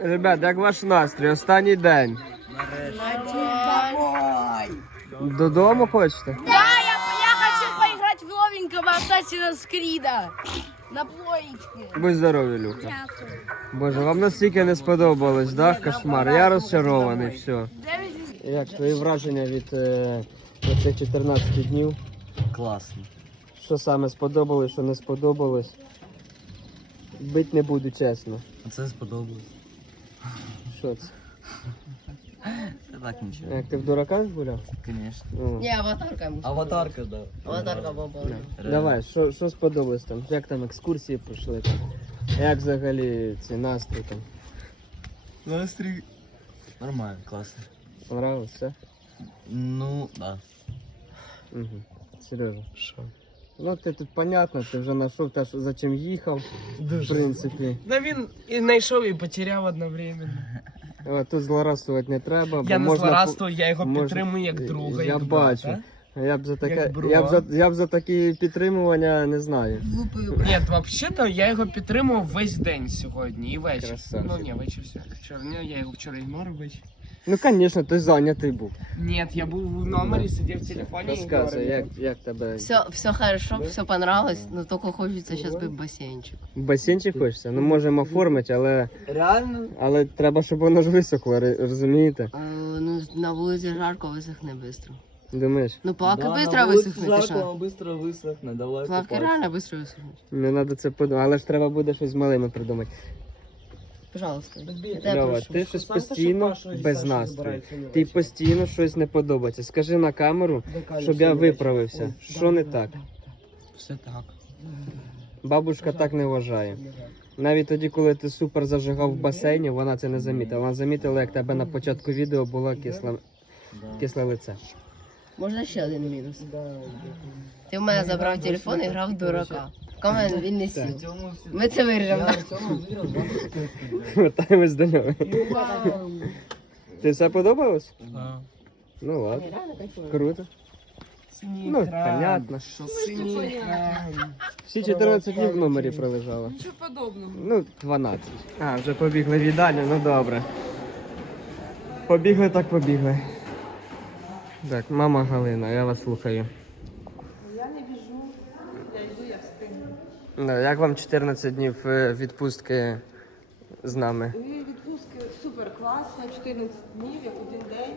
Ребят, як ваш настрій? Останній день. Додому хочете? Да, я, я хочу поиграть в новенького Assassin's Creed. На плоечке. Будь здоровий, Люка. Боже, вам настільки не сподобалось, да? Кошмар. Я розчарований, все. Як твої враження від е, цих 14 днів? Класно. Що саме сподобалось, що не сподобалось? Бить не буду, чесно. А це сподобалось. Що це? Та так нічого. Як ти в дураках гуляв? Звісно. Ну. Не, аватарка ему. Аватарка, да. Аватарка баба. Давай, що, що сподобалось там? Як там екскурсії пройшли? Там? Як взагалі ці настрій там? Настрій. Нормально, класно. Понравилось все? Ну, да. Угу. Сережа. Що? Ну ти тут понятно, ти вже знайшов те, що за чим їхав, в принципі. Да він і знайшов, і потеряв одновременно. О, тут злорадствувати не треба, бо Я не можна... злорадствую, я його можна- підтримую як друга. Я як бачу. брата. Я б за таке, Як я б за, я б за такі підтримування не знаю. Ні, взагалі-то я його підтримував весь день сьогодні і вечір. Красавчик. Ну ні, вечір все. Вчора ні, я його вчора ігнорив вечір. Ну, звісно, ти зайнятий був. Ні, я був в номері, сидів в телефоні. і Розказуй, ігнорив як, як тебе. Все, все хорошо, все понравилось, но только хочется сейчас бы бассейнчик. В басейнчик хочеться? Ну можемо оформити, але, Реально? але треба, щоб воно ж висохло, ри- розумієте? А, ну, на вулиці жарко висохне быстро. Думаєш? Ну, плавка Да, быстро на вулиці висохне, ти жарко, що? воно швидко висохне, давай Плавки купатися. реально быстро висохнуть. Не треба це подумати, але ж треба буде щось з малими придумати. Пожалуйста. Льова, прошу. ти щось постійно без настрою. Ти постійно щось не подобається. Скажи на камеру, щоб я виправився. Що не так? Все так. Бабушка так не вважає. Навіть тоді, коли ти супер зажигав в басейні, вона це не замітила. Вона замітила, як тебе на початку відео було кисле, кисле лице. Можна ще один мінус? Ти в мене забрав телефон і грав дурака. В він не сів. Ми це виріжемо. Вертаємось до нього. Ти все подобалось? Да. Ну ладно. Круто. Ну, понятно. Екран. Всі 14 днів в номері пролежало. Нічого подобного. Ну, 12. А, вже побігли в їдальню, ну добре. Побігли, так побігли. Так, мама Галина, я вас слухаю. Я не біжу, я йду, я встигну. Да, як вам 14 днів е, відпустки з нами? Відпустки супер класно, 14 днів, як один день.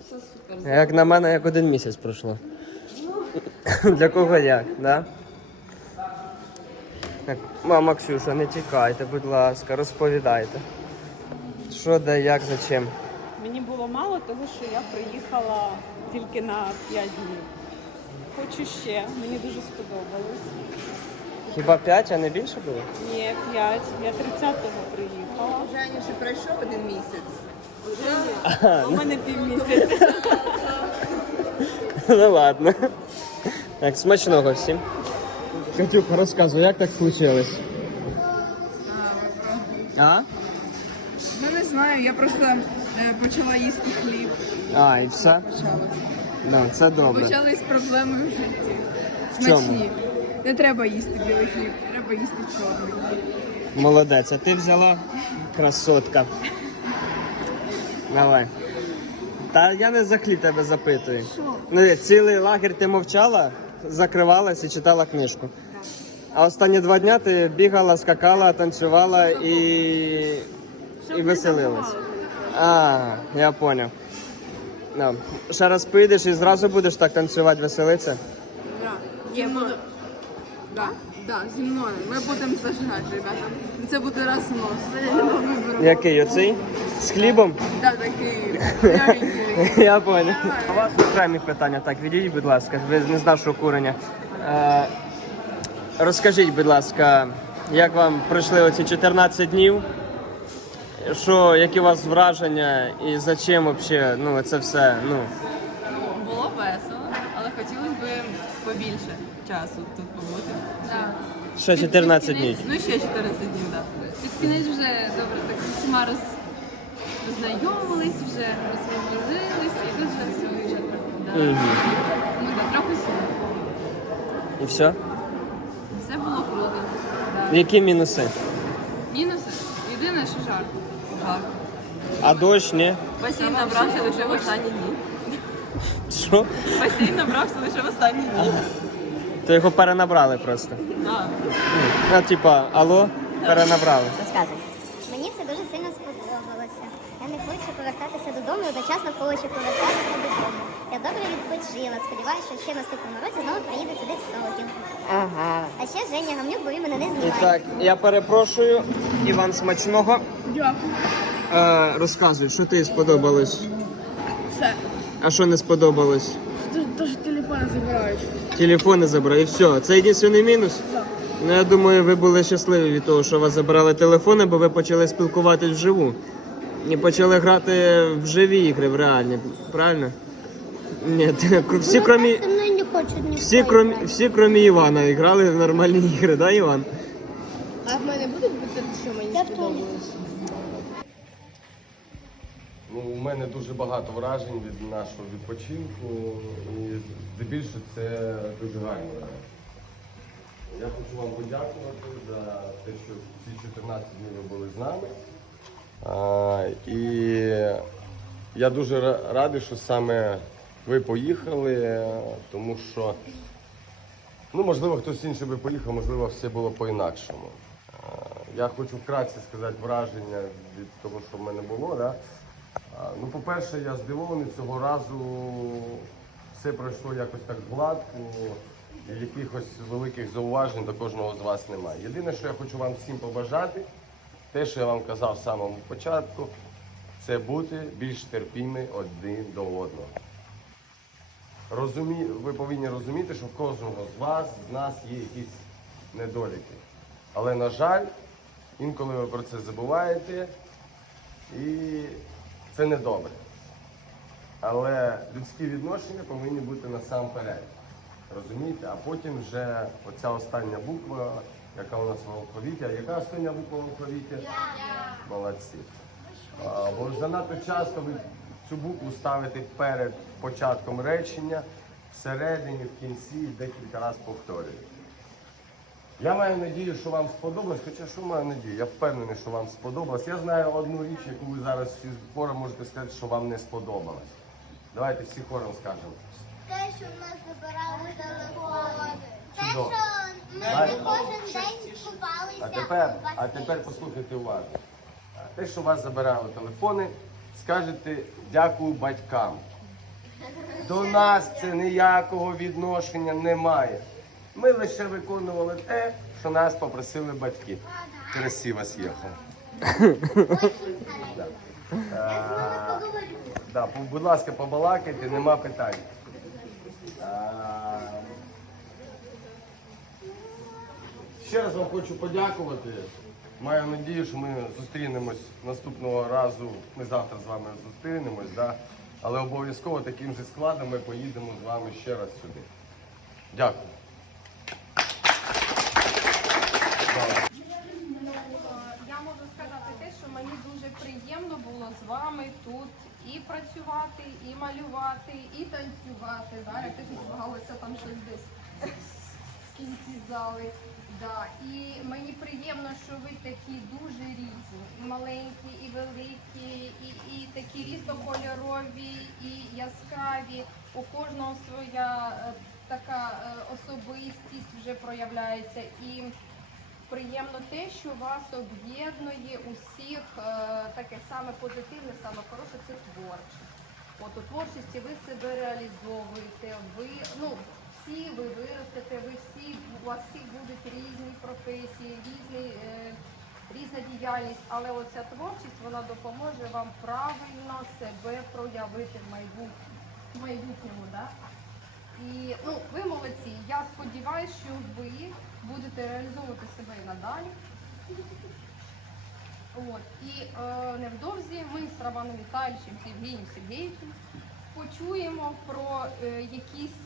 Все супер. Як на мене, як один місяць пройшло. Для кого як, да? Так, мама Ксюша, не тікайте, будь ласка, розповідайте. Що, де, як, за чим? Мені було мало того, що я приїхала тільки на 5 днів. Хочу ще, мені дуже сподобалось. Хіба 5, а не більше було? Ні, 5. Я 30-го приїхала. Женя ще пройшов один місяць. У мене півмісяця. ну ладно. Так, смачного всім. Катюха, розказуй, як так случилось? А? Ну не знаю, я просто е, почала їсти хліб. А, і все? Да, це добре. Почались проблеми в житті. В чому? Смачні. Не треба їсти білий хліб, треба їсти чорний. Молодець, а ти взяла красотка. Давай. Та я не за хліб тебе запитую. Ну, цілий лагерь ти мовчала, закривалась і читала книжку. А останні два дня ти бігала, скакала, танцювала і, і веселилась. А, я поняв. Да. Ще раз прийдеш і зразу будеш так танцювати, веселитися. Да. Буду. Да? Да, зі мною. Ми будемо зажигати, ребята. Це буде рознос. Виберу. Який оцей? З хлібом? Да, такий. Я понял. У вас окремі питання. Так, відійдіть, будь ласка, ви не з нашого курення. Е, розкажіть, будь ласка, як вам пройшли оці 14 днів? Що, які у вас враження і за чим взагалі ну, це все? Ну, Було весело, але хотілося б побільше часу тут. Ще 14 днів. Ну ще 14 днів, так. Під кінець вже добре, так з усіма роз... роззнайомились, вже розвожились, і тут вже все трохи. Да. Мгм. Ну так, трохи сумно. І все? Все було круто. Да. Які мінуси? Мінуси? Єдине, що жарко. Жарко. А дощ, ні? Басейн набрався лише в останні дні. Що? Басейн набрався лише в останні дні. То його перенабрали просто. Ну, типа, алло, перенабрали. Розказуй. Мені все дуже сильно сподобалося. Я не хочу повертатися додому і одночасно хочу повертатися додому. Я добре відпочила. Сподіваюся, що ще в наступному році знову приїде сюди в Сокіл. Ага. А ще Женя Гамнюк, бо він мене не І знімає. так, я перепрошую, Іван смачного. Дякую. Е, розказуй, що тобі сподобалось? Все. А що не сподобалось? Забирають. Телефони забрали. І все. Це єдиний мінус? Так. Ну, я думаю, ви були щасливі від того, що у вас забрали телефони, бо ви почали спілкуватись вживу. І почали грати в живі ігри, в реальні. Правильно? Ні, ти- всі кромі. Всі кромі, всі кромі Івана грали в нормальні ігри, да, Іван? А в мене будуть бути, що мені сподобалось? Ну, у мене дуже багато вражень від нашого відпочинку, і здебільшого це дуже гарно. Я хочу вам подякувати за те, що ці 14 днів ви були з нами. А, і я дуже радий, що саме ви поїхали, тому що, ну, можливо, хтось інший би поїхав, можливо, все було по-інакшому. Я хочу вкратце сказати враження від того, що в мене було. Да? Ну, по-перше, я здивований цього разу. Все пройшло якось так гладко, і якихось великих зауважень до кожного з вас немає. Єдине, що я хочу вам всім побажати, те, що я вам казав з самого початку, це бути більш терпімі один до одного. Розумі... Ви повинні розуміти, що в кожного з вас, з нас є якісь недоліки. Але, на жаль, інколи ви про це забуваєте, і це не добре. Але людські відношення повинні бути насамперед. Розумієте? А потім вже оця остання буква, яка у нас в алфавіті. А яка остання буква в алфавіті? Молодці. А, Бо занадто часто ви цю букву ставите перед початком речення, всередині, в кінці і декілька разів повторюєте. Я маю надію, що вам сподобалось, хоча що маю надію, я впевнений, що вам сподобалось. Я знаю одну річ, яку ви зараз всі хором можете сказати, що вам не сподобалось. Давайте всі хором скажемо. Те, що в нас забирали телефони. Те, Чудово. що ми Давай. не кожен день купалися. А тепер, а басейні. тепер послухайте уважно. Те, що у вас забирали телефони, скажете дякую батькам. До нас це ніякого відношення немає. Ми лише виконували те, що нас попросили батьки. Красиво з'їхав. Да. А, да, будь ласка, побалакайте, нема питань. А, Ще раз вам хочу подякувати. Маю надію, що ми зустрінемось наступного разу. Ми завтра з вами зустрінемось, да? але обов'язково таким же складом ми поїдемо з вами ще раз сюди. Дякую. Я можу сказати те, що мені дуже приємно було з вами тут і працювати, і малювати, і танцювати. Да? Я теж намагалася там щось десь в кінці зали. Да. І мені приємно, що ви такі дуже різні. І маленькі, і великі, і, і такі різнокольорові, і яскраві. У кожного своя е, така е, особистість вже проявляється. І приємно те, що вас об'єднує усіх е, таке саме позитивне, саме хороше це творчість. От у творчості ви себе реалізовуєте, ви ну всі ви виростете, ви всі у вас всі будуть різні професії, різні, е, різна діяльність, але оця творчість вона допоможе вам правильно себе проявити в майбутньому. В майбутньому, да? І ну, ви молодці. Я сподіваюся, що ви будете реалізовувати себе і надалі. От. І е, невдовзі ми з Романом Віталійовичем Євгенієм Сергійовичем почуємо про е, якісь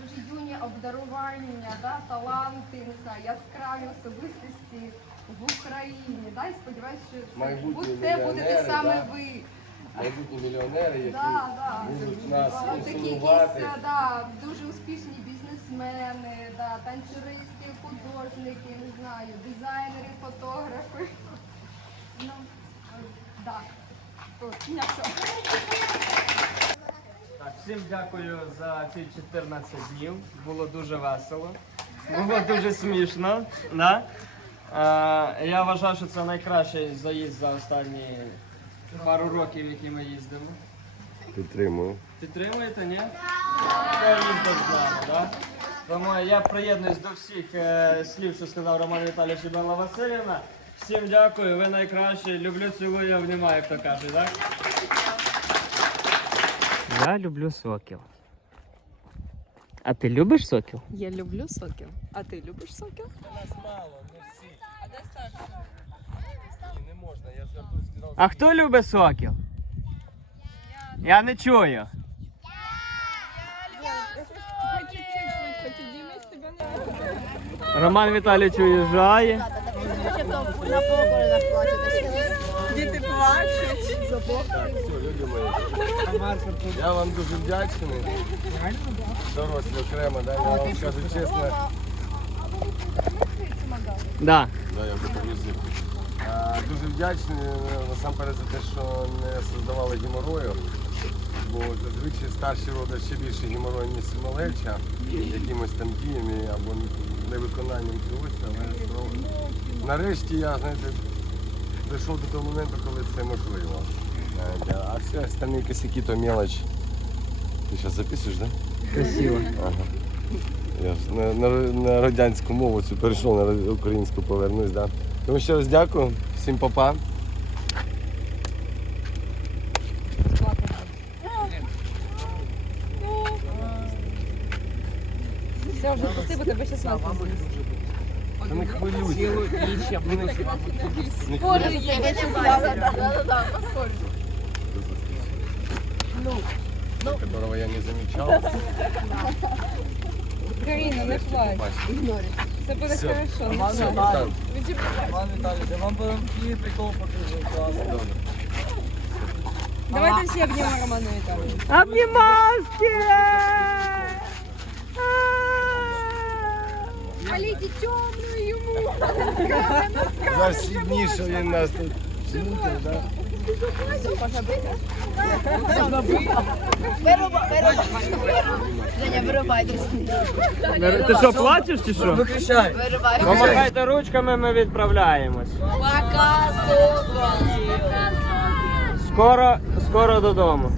дуже юні обдарування, да, таланти, не знаю, яскраві особистості в Україні. Да? І сподіваюся, що це, Майбутні це будете мільйонери, саме да? ви. Майбутні мільйонери, які Да, да. будуть нас Такі якісь інсценувати. е, да, дуже успішні бізнесмени, да, танцюристи, художники, не знаю, дизайнери, фотографи. Так, всім дякую за ці 14 днів. Було дуже весело. Було дуже смішно. Да? Е, я вважаю, що це найкращий заїзд за останні пару років, які ми їздимо. Підтримую. Підтримуєте, ні? Я їздив з нами, да? Тому я приєднуюсь до всіх е, слів, що сказав Роман Віталійович і Белла Васильівна. Всім дякую, ви найкращі. Люблю, цілую, обнімаю, як то кажуть, так? Я люблю сокіл. А ти любиш сокіл? Я люблю сокіл. А ти любиш сокіл? А хто любить сокіл? Я не чую. Роман Віталійович уїжджає. Діти плачуть. Я вам дуже вдячний. Дорослі окремо, да? я вам скажу чесно. Да. Да, я вже повезу. Дуже вдячний е, насамперед за те, що не создавали геморою. Бо зазвичай старші роблять ще більше геморою, ніж малеча, якимось там діями або невиконанням чогось. Але нарешті я, знаєте, дійшов до того моменту, коли це можливо. А всі остальні косяки то мелоч. Ти зараз записуєш, так? Да? Красиво. Ага. Я ж на, на, на радянську мову цю перейшов, на українську повернусь, да. Тому ще раз дякую, всім па-па. Все, вже пусти, бо тебе ще смак. Та не хвилюйся. Не Которого я не замечал. Каріна, не плач. Все буде Все. хорошо. Все, братан. Роман Віталійович, я вам потім прикол покажу. Класно. Давайте всі обнімемо Романа Віталія. Обнімашки! Полейте темную ему. За всі дні, що він нас тут жінки, да? Женя, вирубайтесь. Ти що, плачеш чи що? Виключай. Вирубай. Помагайте ручками, ми відправляємось. Пока, сука. Скоро, скоро додому.